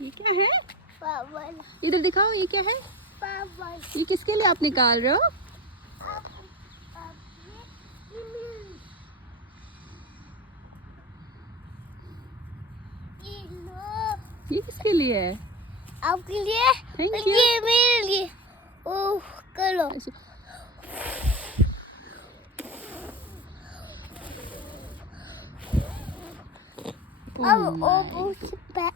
ये क्या है? पावल इधर दिखाओ, ये क्या है? पावल ये किसके लिए आप निकाल रहे हो? ये किसके लिए है? आपके लिए Thank और you. ये मेरे लिए। ओह करो अच्छा, अब oh ओ my बहुत पे